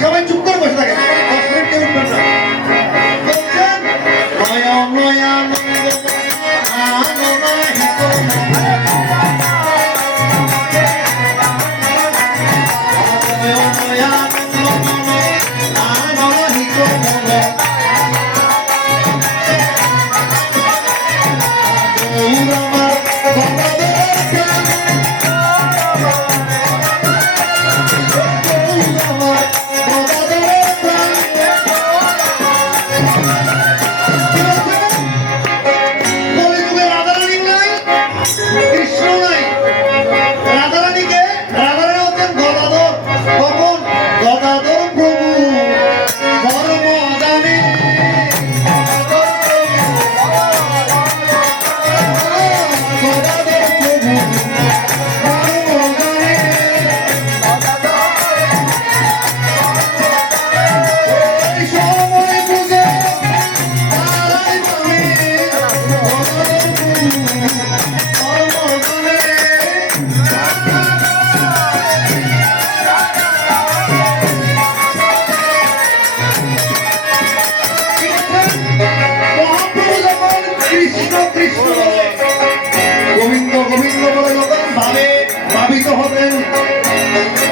সবাই চুপ করে বসে থাকে, 10 মিনিট কেউ উঠবেন না। বলছেন নয়া নয়া গোবিন্দ গোবিন্দ বলে যখন ভাবে ভাবিত হবেন,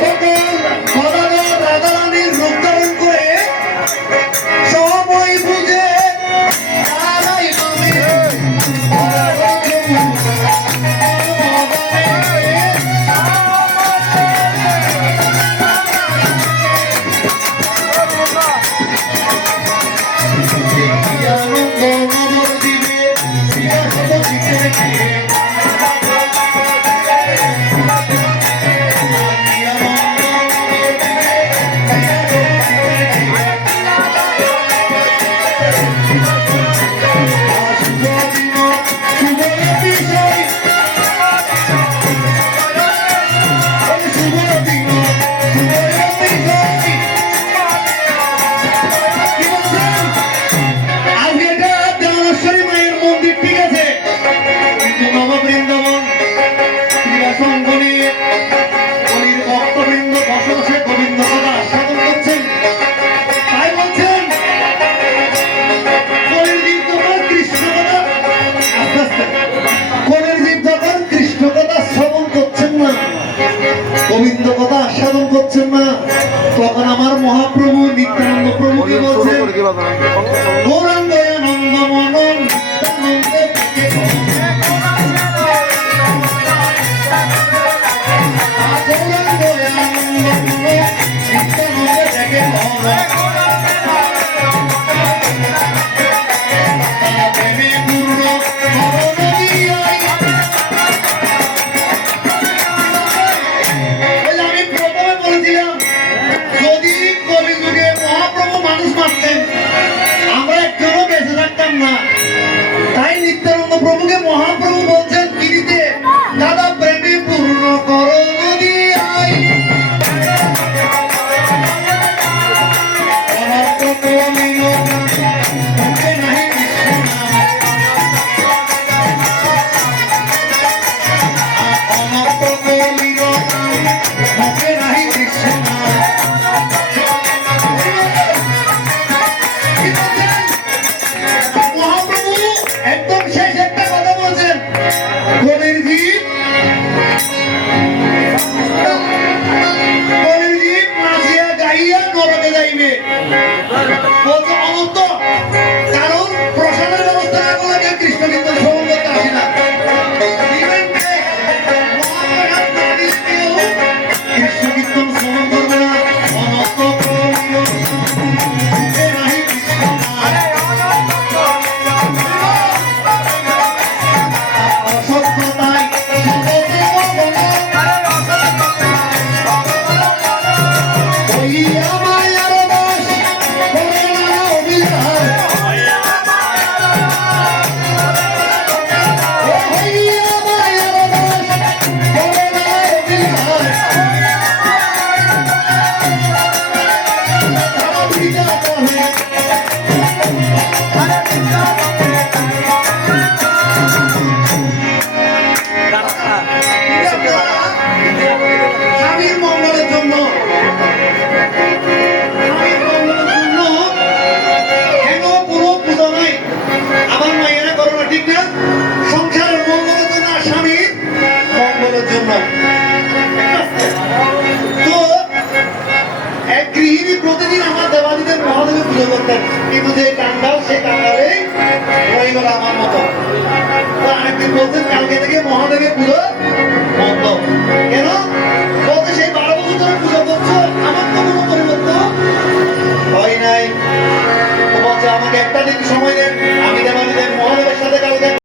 তখন রাধা রানীর রূপ ধারণ করে সময় বুঝে গোবিন্দ কথা আস্বাদন করছেন না, তখন আমার মহাপ্রভু নিত্যানন্দ প্রভুকে বলছেন গৌরাঙ্গয়ানন্দ মনন তাই নিত্যানন্দ প্রভুকে মহাপ্রভু বলছেন গিরিতে দাদা প্রেমে পূর্ণ করো নদী আই কারণ প্রসাদের ব্যবস্থা না করলে কৃষ্ণ কিন্তু শ্রবণ করতে আসে না। কৃষ্ণ কীর্তন শ্রবণ করবে না, অসভ্যতায় পুজো করতেন, কিন্তু যে কাঙ্গাল সে কাঙ্গালেই হয়ে গেল আমার মতো। তো আরেকদিন বলছেন কালকে থেকে মহাদেবের পুজো